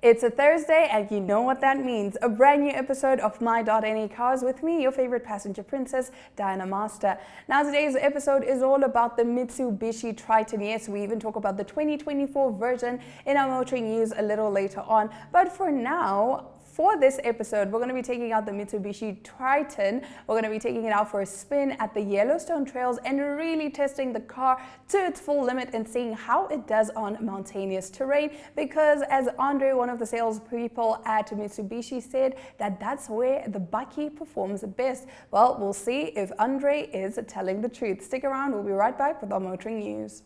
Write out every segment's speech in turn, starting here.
It's a Thursday, and you know what that means. A brand new episode of My.NE Cars with me, your favorite passenger princess, Diana Master. Now, today's episode is all about the Mitsubishi Triton. Yes, we even talk about the 2024 version in our motoring news a little later on. But for now, for this episode, we're going to be taking out the Mitsubishi Triton. We're going to be taking it out for a spin at the Yellowstone trails and really testing the car to its full limit and seeing how it does on mountainous terrain. Because as Andre, one of the salespeople at Mitsubishi, said, that's where the Bucky performs the best. Well, we'll see if Andre is telling the truth. Stick around. We'll be right back with our motoring news.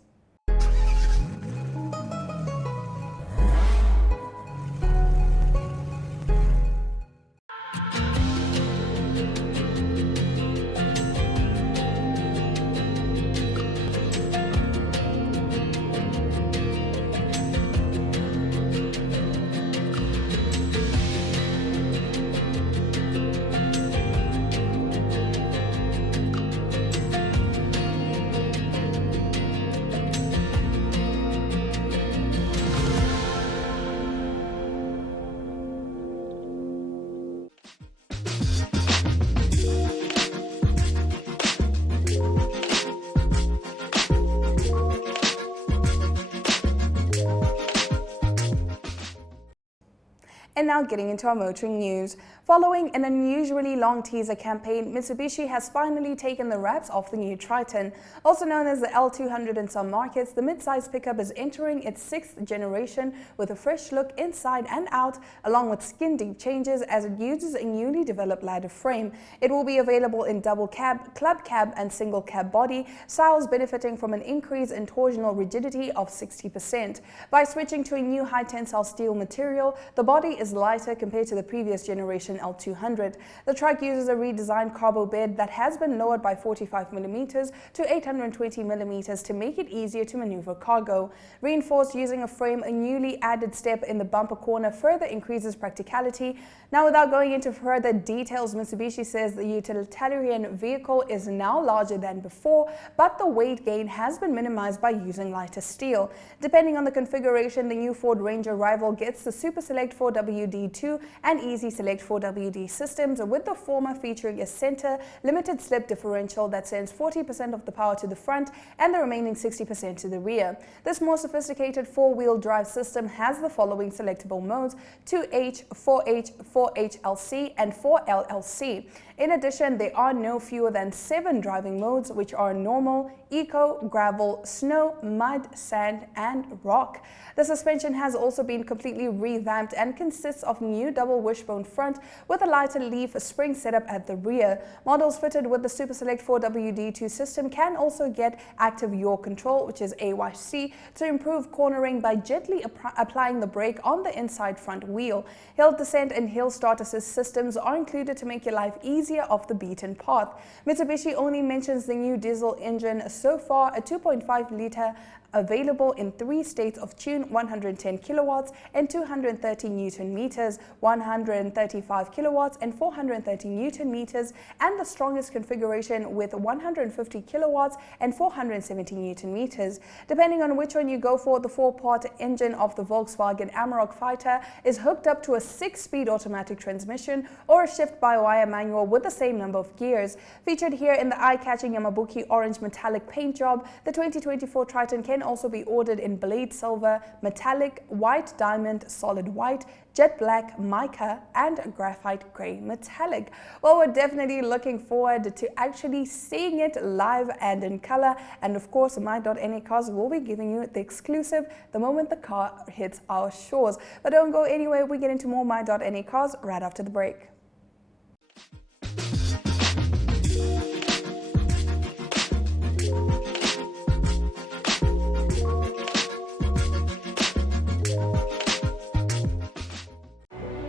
And now getting into our motoring news. Following an unusually long teaser campaign, Mitsubishi has finally taken the wraps off the new Triton. Also known as the L200 in some markets, the mid-size pickup is entering its 6th generation with a fresh look inside and out, along with skin-deep changes as it uses a newly developed ladder frame. It will be available in double cab, club cab and single cab body, styles benefiting from an increase in torsional rigidity of 60%. By switching to a new high-tensile steel material, the body is lighter compared to the previous generation L200. The truck uses a redesigned carbo bed that has been lowered by 45mm to 820mm to make it easier to maneuver cargo. Reinforced using a frame, a newly added step in the bumper corner further increases practicality. Now, without going into further details, Mitsubishi says the utilitarian vehicle is now larger than before, but the weight gain has been minimized by using lighter steel. Depending on the configuration, the new Ford Ranger rival gets the Super Select 4WD2 and Easy Select 4WD systems, with the former featuring a center limited slip differential that sends 40% of the power to the front and the remaining 60% to the rear. This more sophisticated four-wheel drive system has the following selectable modes: 2H, 4H, 4HLC and 4LLC. In addition, there are no fewer than 7 driving modes, which are normal, eco, gravel, snow, mud, sand and rock. The suspension has also been completely revamped and consists of new double wishbone front with a lighter leaf spring setup at the rear. Models fitted with the Super Select 4WD2 system can also get active yaw control, which is AYC, to improve cornering by gently applying the brake on the inside front wheel. Hill descent and hill start assist systems are included to make your life easier off the beaten path. Mitsubishi only mentions the new diesel engine so far, a 2.5-liter available in 3 states of tune, 110 kilowatts and 230 newton meters, 135 kilowatts and 430 newton meters, and the strongest configuration with 150 kilowatts and 470 newton meters. Depending on which one you go for, the 4-part engine of the Volkswagen Amarok Fighter is hooked up to a 6-speed automatic transmission or a shift-by-wire manual with the same number of gears. Featured here in the eye-catching Yamabuki orange metallic paint job, the 2024 Triton can also be ordered in blade silver, metallic, white diamond, solid white, jet black, mica and graphite grey metallic. Well, we're definitely looking forward to actually seeing it live and in color, and of course My.NE Cars will be giving you the exclusive the moment the car hits our shores. But don't go anywhere, we get into more My.NE Cars right after the break.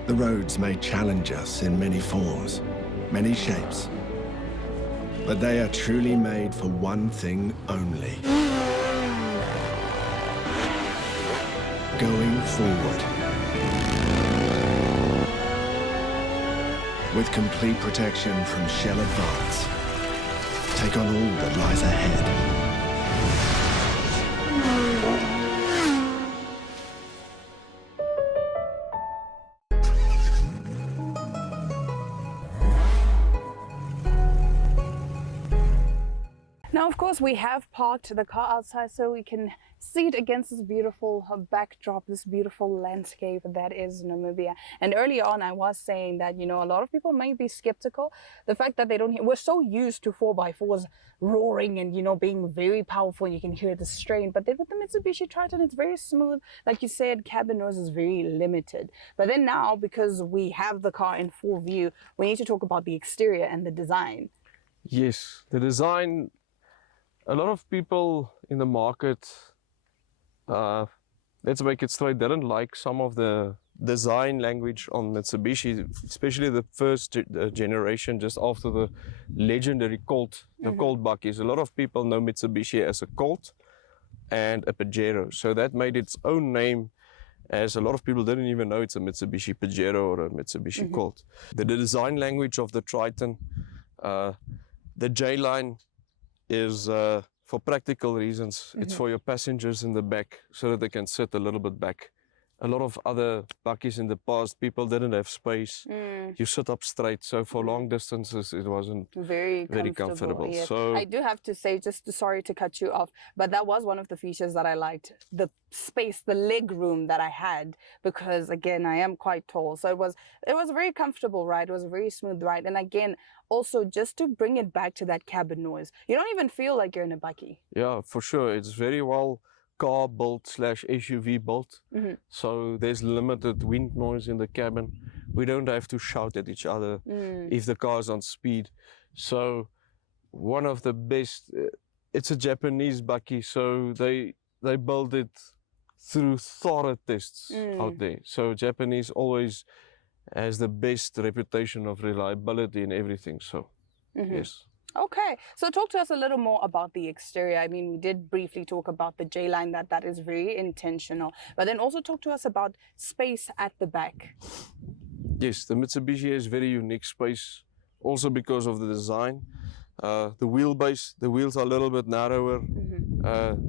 The roads may challenge us in many forms, many shapes, but they are truly made for one thing only: going forward. With complete protection from Shell Advance, take on all that lies ahead. Now, of course, we have parked the car outside so we can see it against this beautiful backdrop, this beautiful landscape that is Namibia. And earlier on, I was saying that, you know, a lot of people may be skeptical. The fact that they don't hear, we're so used to 4x4s roaring and, you know, being very powerful and you can hear the strain. But then with the Mitsubishi Triton, it's very smooth. Like you said, cabin noise is very limited. But then now, because we have the car in full view, we need to talk about the exterior and the design. Yes, the design, a lot of people in the market, let's make it straight, didn't like some of the design language on Mitsubishi, especially the first generation just after the legendary Colt, the Colt buckies. A lot of people know Mitsubishi as a Colt and a Pajero, so that made its own name, as a lot of people didn't even know it's a Mitsubishi Pajero or a Mitsubishi Colt. The design language of the Triton, the J-line is for practical reasons. It's for your passengers in the back so that they can sit a little bit back. A lot of other buckies in the past, people didn't have space. You sit up straight. So for long distances, it wasn't very comfortable. Yes. So I do have to say, sorry to cut you off, but that was one of the features that I liked. The space, the leg room that I had, because again, I am quite tall. So it was a very comfortable ride. It was a very smooth ride. And again, also just to bring it back to that cabin noise, you don't even feel like you're in a bucky. Yeah, for sure. It's very well car built / SUV built. So there's limited wind noise in the cabin. We don't have to shout at each other if the car's on speed. So one of the best, it's a Japanese bucky, so they build it through thorough tests out there. So Japanese always has the best reputation of reliability and everything. So yes. Okay, so talk to us a little more about the exterior. I mean, we did briefly talk about the J-line, that is very intentional, but then also talk to us about space at the back. Yes, the Mitsubishi has very unique space, also because of the design. The wheelbase, the wheels are a little bit narrower.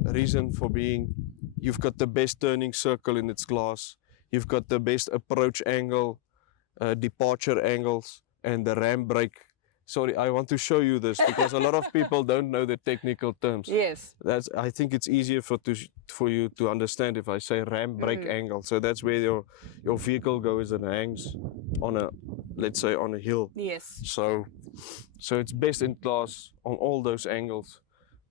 Reason for being, you've got the best turning circle in its glass. You've got the best approach angle, departure angles, and the ram brake. Sorry, I want to show you this because a lot of people don't know the technical terms. Yes. I think it's easier for you to understand if I say ram brake angle. So that's where your vehicle goes and hangs on a, let's say, on a hill. Yes. So it's best in class on all those angles.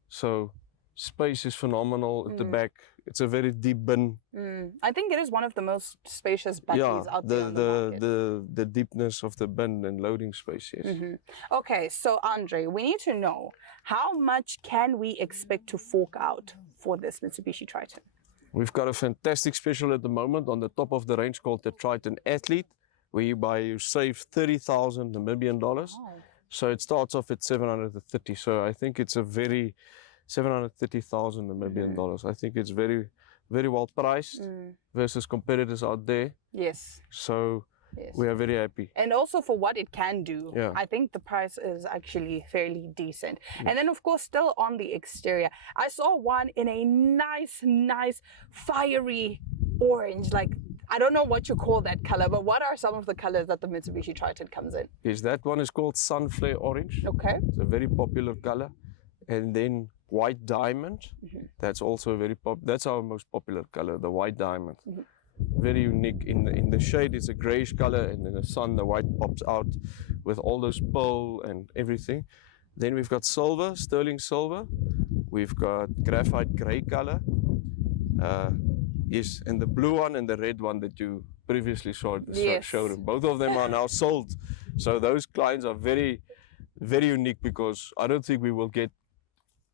So space is phenomenal at the back. It's a very deep bin. I think it is one of the most spacious buckies out there on the market. The deepness of the bin and loading space, yes. Okay, so Andre, we need to know, how much can we expect to fork out for this Mitsubishi Triton? We've got a fantastic special at the moment on the top of the range called the Triton Athlete, whereby you save 30,000 Namibian dollars. Oh. So it starts off at 730. So I think it's a very 730,000 Namibian dollars. I think it's very, very well priced versus competitors out there. Yes. So we are very happy. And also for what it can do, I think the price is actually fairly decent. And then of course, still on the exterior, I saw one in a nice fiery orange, like, I don't know what you call that color, but what are some of the colors that the Mitsubishi Triton comes in? Yes, that one is called Sunflare Orange. Okay. It's a very popular color. And then white diamond, that's also very that's our most popular color, the white diamond. Very unique. In the shade, it's a grayish color, and in the sun, the white pops out with all those pearl and everything. Then we've got silver, sterling silver. We've got graphite gray color. Yes, and the blue one and the red one that you previously saw at the showroom. Both of them are now sold. So those clients are very, very unique, because I don't think we will get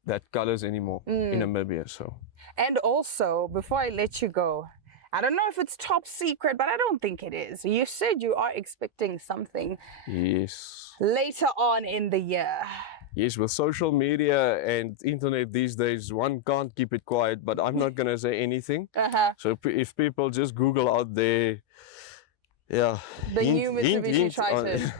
that colors anymore in Namibia. So. And also, before I let you go, I don't know if it's top secret, but I don't think it is. You said you are expecting something later on in the year. Yes, with social media and internet these days, one can't keep it quiet, but I'm not going to say anything. So if people just Google out there, the new Mitsubishi Triton.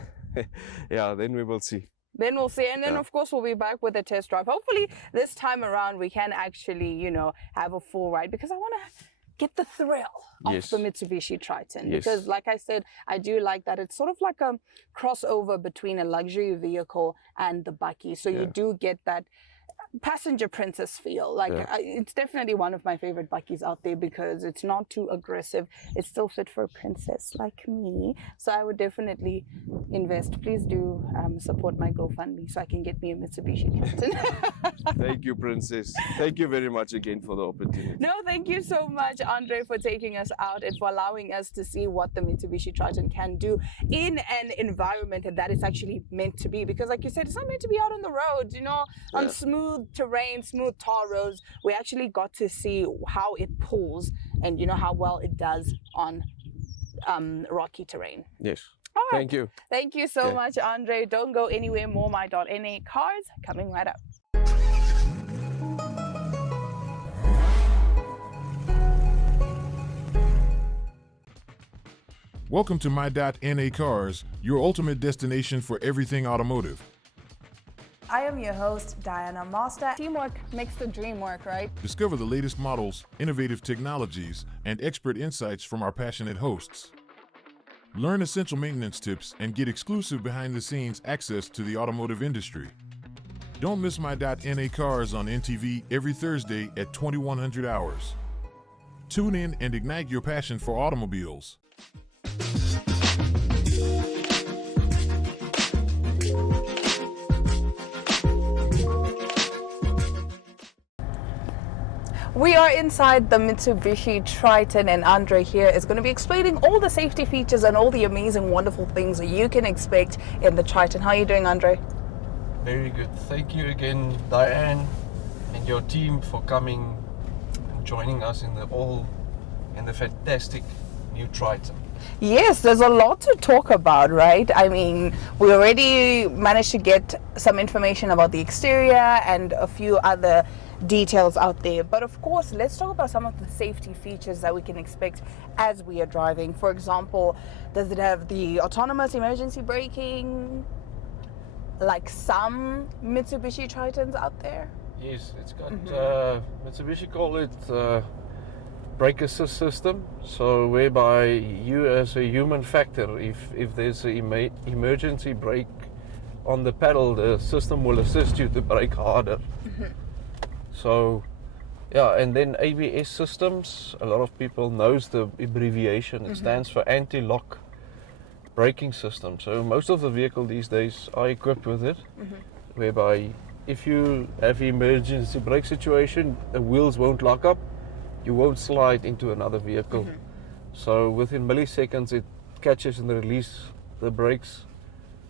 Then we will see. Then we'll see. And then, of course, we'll be back with a test drive. Hopefully, this time around, we can actually, you know, have a full ride, because I want to get the thrill of the Mitsubishi Triton. Because, like I said, I do like that it's sort of like a crossover between a luxury vehicle and the bucky. So you do get that passenger princess feel. Like it's definitely one of my favorite bakkies out there because it's not too aggressive. It's still fit for a princess like me. So I would definitely invest. Please do support my GoFundMe so I can get me a Mitsubishi Triton. Thank you, Princess. Thank you very much again for the opportunity. No, thank you so much, Andre, for taking us out and for allowing us to see what the Mitsubishi Triton can do in an environment that it's actually meant to be. Because like you said, it's not meant to be out on the road, you know, on smooth terrain, smooth tar roads. We actually got to see how it pulls and, you know, how well it does on rocky terrain. Yes. All right. Thank you. Thank you so much, Andre. Don't go anywhere. More My.NA cars coming right up. Welcome to My.NA Cars, your ultimate destination for everything automotive. I am your host, Diana Master. Teamwork makes the dream work, right? Discover the latest models, innovative technologies, and expert insights from our passionate hosts. Learn essential maintenance tips and get exclusive behind-the-scenes access to the automotive industry. Don't miss My.NA Cars on NTV every Thursday at 2100 hours. Tune in and ignite your passion for automobiles. We are inside the Mitsubishi Triton, and Andre here is going to be explaining all the safety features and all the amazing, wonderful things that you can expect in the Triton. How are you doing, Andre? Very good. Thank you again, Diane, and your team for coming and joining us in the fantastic new Triton. Yes, there's a lot to talk about, right? I mean, we already managed to get some information about the exterior and a few other details out there. But of course, let's talk about some of the safety features that we can expect as we are driving. For example, does it have the autonomous emergency braking like some Mitsubishi Tritons out there? Yes, it's got Mitsubishi call it brake assist system, so whereby you as a human factor, if there's an emergency brake on the pedal, the system will assist you to brake harder. So yeah, and then ABS systems, a lot of people knows the abbreviation. It stands for anti-lock braking system. So most of the vehicle these days are equipped with it, whereby if you have an emergency brake situation, the wheels won't lock up, you won't slide into another vehicle. So within milliseconds it catches and releases the brakes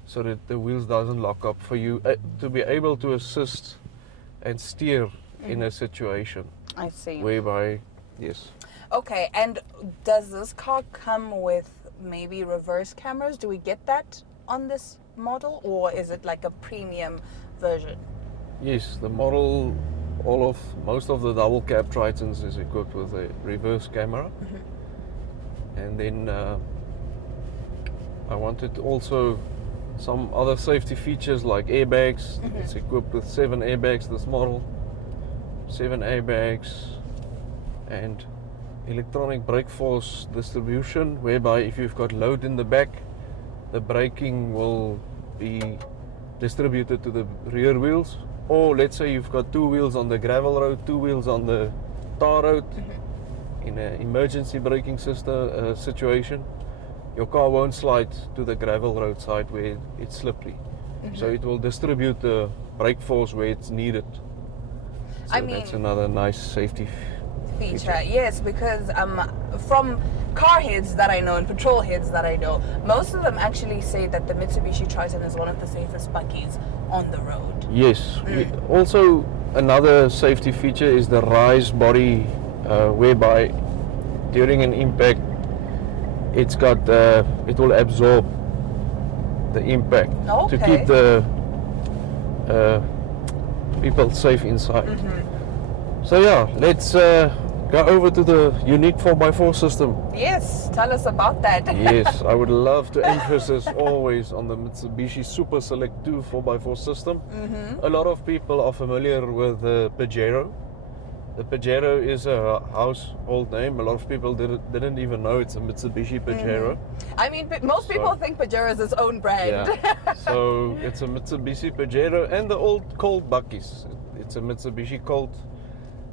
so that the wheels doesn't lock up for you to be able to assist and steer in a situation. I see. Whereby, yes. Okay, and does this car come with maybe reverse cameras? Do we get that on this model, or is it like a premium version? Yes, the model, most of the double cab Tritons is equipped with a reverse camera. And then I wanted also some other safety features like airbags. It's equipped with 7 airbags, this model. 7 airbags and electronic brake force distribution, whereby if you've got load in the back, the braking will be distributed to the rear wheels. Or let's say you've got 2 wheels on the gravel road, 2 wheels on the tar road. In an emergency braking system situation, your car won't slide to the gravel road side where it's slippery. So it will distribute the brake force where it's needed. So I mean, that's another nice safety feature. Yes, because from car heads that I know and patrol heads that I know, most of them actually say that the Mitsubishi Triton is one of the safest bakkies on the road. Yes. Also, another safety feature is the rise body, whereby during an impact, it's got it will absorb the impact to keep the people safe inside. So yeah, let's go over to the unique 4x4 system. Yes, tell us about that. Yes, I would love to emphasize always on the Mitsubishi Super Select 2 4x4 system. A lot of people are familiar with the Pajero. The Pajero is a household name. A lot of people didn't even know it's a Mitsubishi Pajero. I mean, most people think Pajero is its own brand. Yeah. So it's a Mitsubishi Pajero and the old cold bakkies. it's a Mitsubishi Colt.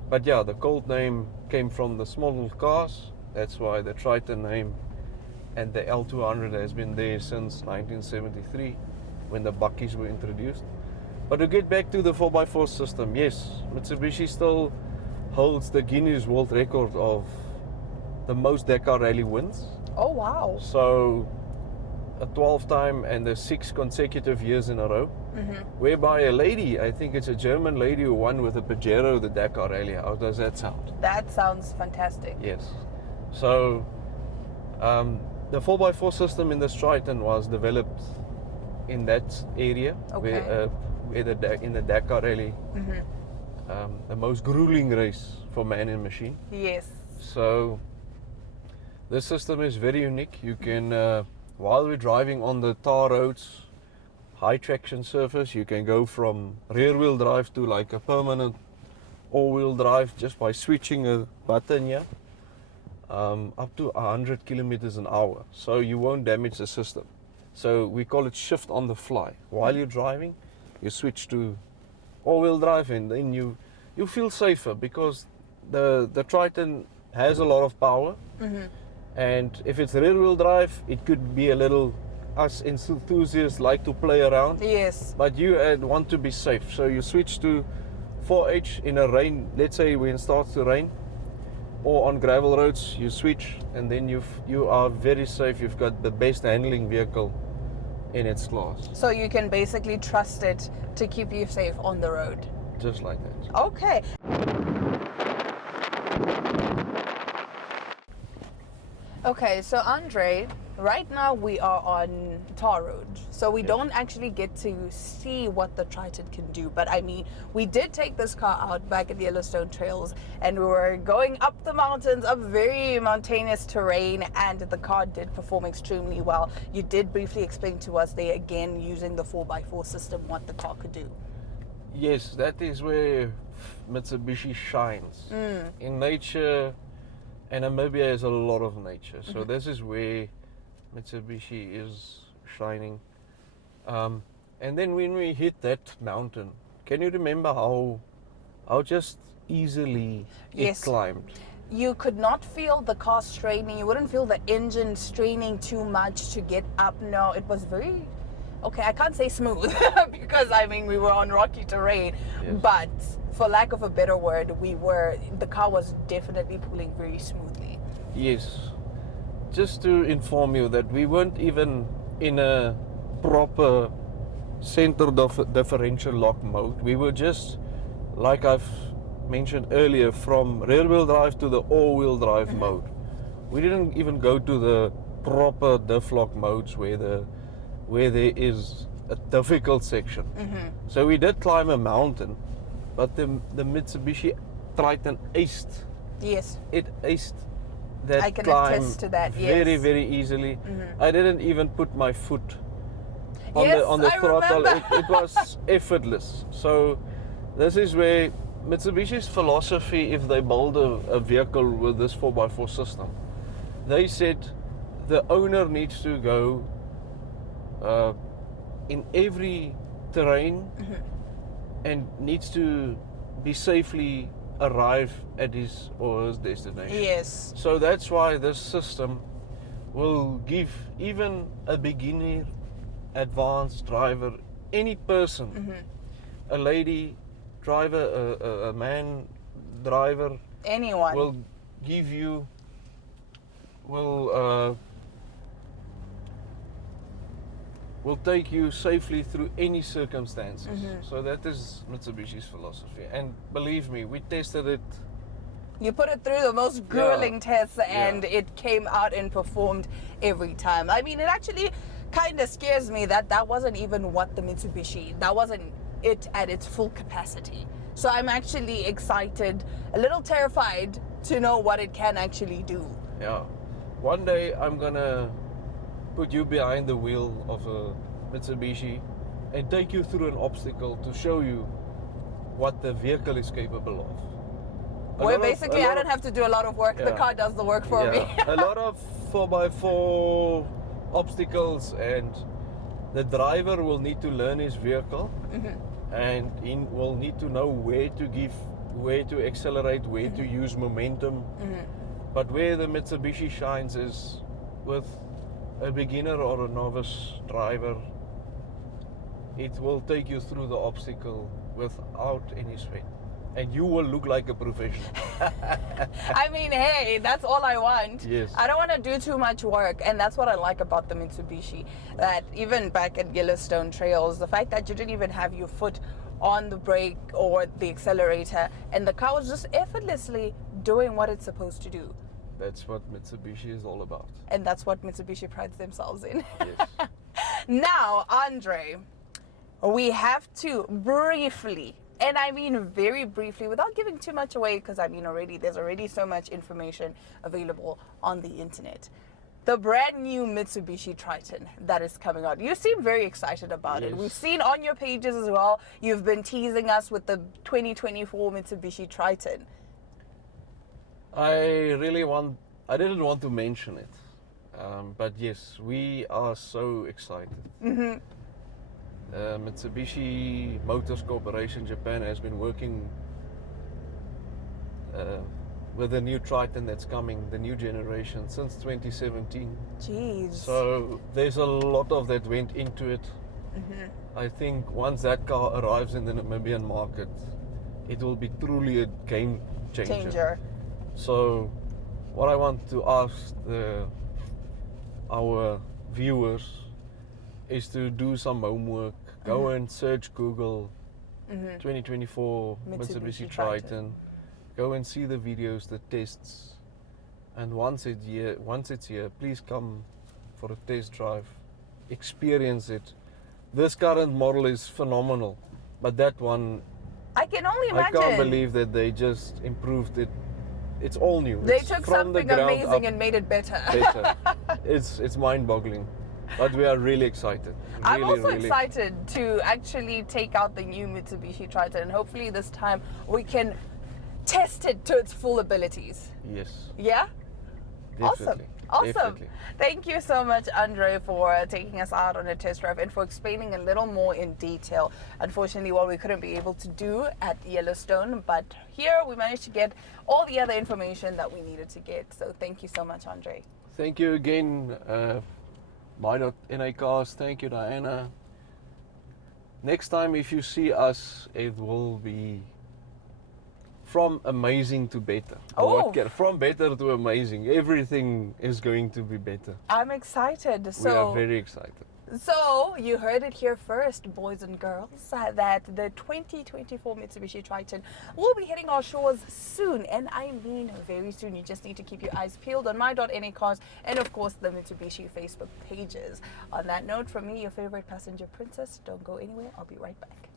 But yeah, the Colt name came from the small little cars. That's why the Triton name and the L200 has been there since 1973 when the buckies were introduced. But to get back to the 4x4 system, yes, Mitsubishi still holds the Guinness World Record of the most Dakar Rally wins. Oh, wow. So a 12th time and the 6 consecutive years in a row. Whereby a lady, I think it's a German lady who won with a Pajero the Dakar Rally. How does that sound? That sounds fantastic. Yes. So the 4x4 system in the Triton was developed in that area, Okay. where in the Dakar Rally, the most grueling race for man and machine. Yes. So this system is very unique. You can, while we're driving on the tar roads, high traction surface, you can go from rear wheel drive to like a permanent all wheel drive just by switching a button here, up to 100 kilometers an hour. So you won't damage the system. So we call it shift on the fly. While you're driving, you switch to all wheel drive and then you feel safer because the Triton has a lot of power. And if it's rear wheel drive, it could be a little, us enthusiasts like to play around. Yes. But you want to be safe. So you switch to 4H in a rain, let's say when it starts to rain, or on gravel roads, you switch and then you are very safe. You've got the best handling vehicle in its class. So you can basically trust it to keep you safe on the road. Just like that. Okay. Okay, so Andre, right now we are on tar road, so we don't actually get to see what the Triton can do. But I mean, we did take this car out back at the Yellowstone Trails, and we were going up the mountains, up very mountainous terrain, and the car did perform extremely well. You did briefly explain to us there again, using the 4x4 system, what the car could do. Yes, that is where Mitsubishi shines. In nature, and Namibia has a lot of nature, so this is where Mitsubishi is shining. And then when we hit that mountain, can you remember how just easily Yes. it climbed? You could not feel the car straining. You wouldn't feel the engine straining too much to get up. No, it was very, okay, I can't say smooth because I mean we were on rocky terrain, Yes. but for lack of a better word, the car was definitely pulling very smoothly. Yes. Just to inform you that we weren't even in a proper center differential lock mode. We were just, like I've mentioned earlier, from rear wheel drive to the all wheel drive mode. We didn't even go to the proper diff lock modes where there is a difficult section. So we did climb a mountain, but the Mitsubishi Triton aced. Yes. It aced that I can climb attest to that, very, yes. very easily. I didn't even put my foot on Yes, the I throttle. remember. It was effortless. So this is where Mitsubishi's philosophy, if they build a vehicle with this 4x4 system, they said the owner needs to go in every terrain and needs to be safely arrive at his or her destination. Yes. So that's why this system will give even a beginner, advanced driver, any person, a lady driver, a man driver, Anyone. will give you, will take you safely through any circumstances. So that is Mitsubishi's philosophy. And believe me, we tested it. You put it through the most grueling tests and Yeah. it came out and performed every time. I mean, it actually kind of scares me that wasn't even what the Mitsubishi, that wasn't it at its full capacity. So I'm actually excited, a little terrified to know what it can actually do. Yeah. One day I'm gonna put you behind the wheel of a Mitsubishi and take you through an obstacle to show you what the vehicle is capable of. Where basically I don't have to do a lot of work, the Yeah. car does the work for me. A lot of 4x4 obstacles, and the driver will need to learn his vehicle. and he will need to know where to accelerate, where to use momentum. But where the Mitsubishi shines is with a beginner or a novice driver. It will take you through the obstacle without any sweat, and you will look like a professional. I mean, hey, that's all I want. Yes. I don't want to do too much work, and that's what I like about the Mitsubishi. That even back at Yellowstone Trails, the fact that you didn't even have your foot on the brake or the accelerator, and the car was just effortlessly doing what it's supposed to do. That's what Mitsubishi is all about. And that's what Mitsubishi prides themselves in. Yes. Now, Andre, we have to briefly, and I mean very briefly, without giving too much away, because I mean there's already so much information available on the internet. The brand new Mitsubishi Triton that is coming out. You seem very excited about it. Yes. We've seen on your pages as well, you've been teasing us with the 2024 Mitsubishi Triton. I didn't want to mention it, but yes, we are so excited. Mitsubishi Motors Corporation Japan has been working with the new Triton that's coming, the new generation, since 2017. Jeez. So there's a lot of that went into it. I think once that car arrives in the Namibian market, it will be truly a game changer. So what I want to ask our viewers is to do some homework, go and search Google 2024 Mitsubishi Triton, go and see the videos, the tests, and once it's here, please come for a test drive, experience it. This current model is phenomenal, but that one, I can only imagine. I can't believe that they just improved it. It's all new. They It's took from the something ground amazing up and made it better. better. It's mind-boggling, but we are really excited. I'm also really excited to actually take out the new Mitsubishi Triton, and hopefully this time we can test it to its full abilities. Yes, Yeah? definitely. Awesome. Definitely. Thank you so much, Andre, for taking us out on a test drive and for explaining a little more in detail. Unfortunately, what we couldn't be able to do at Yellowstone, but here we managed to get all the other information that we needed to get. So thank you so much, Andre. Thank you again, GOtv. Thank you, Diana. Next time, if you see us, it will be from amazing to better. Oh. From better to amazing. Everything is going to be better. I'm excited. We are very excited. So, you heard it here first, boys and girls, that the 2024 Mitsubishi Triton will be hitting our shores soon. And I mean very soon. You just need to keep your eyes peeled on my.na cars and, of course, the Mitsubishi Facebook pages. On that note, from me, your favorite passenger princess, don't go anywhere. I'll be right back.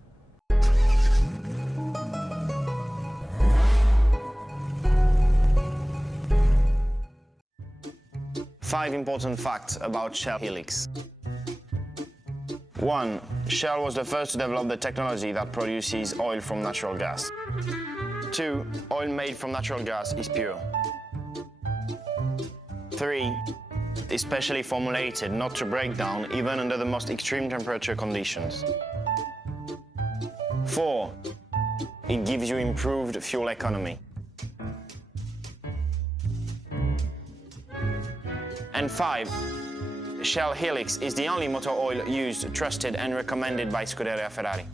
5 important facts about Shell Helix. 1. Shell was the first to develop the technology that produces oil from natural gas. 2. Oil made from natural gas is pure. 3. Is specially formulated not to break down even under the most extreme temperature conditions. 4. It gives you improved fuel economy. And 5. Shell Helix is the only motor oil used, trusted and recommended by Scuderia Ferrari.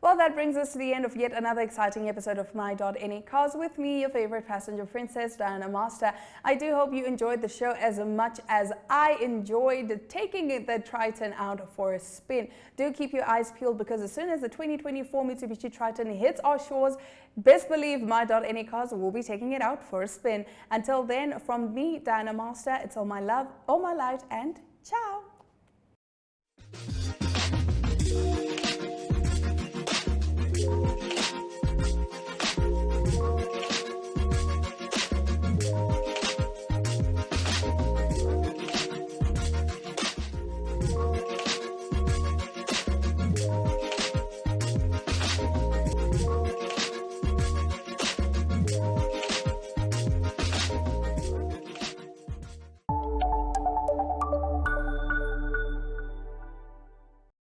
Well, that brings us to the end of yet another exciting episode of My.NA Cars with me, your favorite passenger princess, Diana Master. I do hope you enjoyed the show as much as I enjoyed taking the Triton out for a spin. Do keep your eyes peeled because as soon as the 2024 Mitsubishi Triton hits our shores, best believe My.NA Cars will be taking it out for a spin. Until then, from me, Diana Master, it's all my love, all my light, and ciao.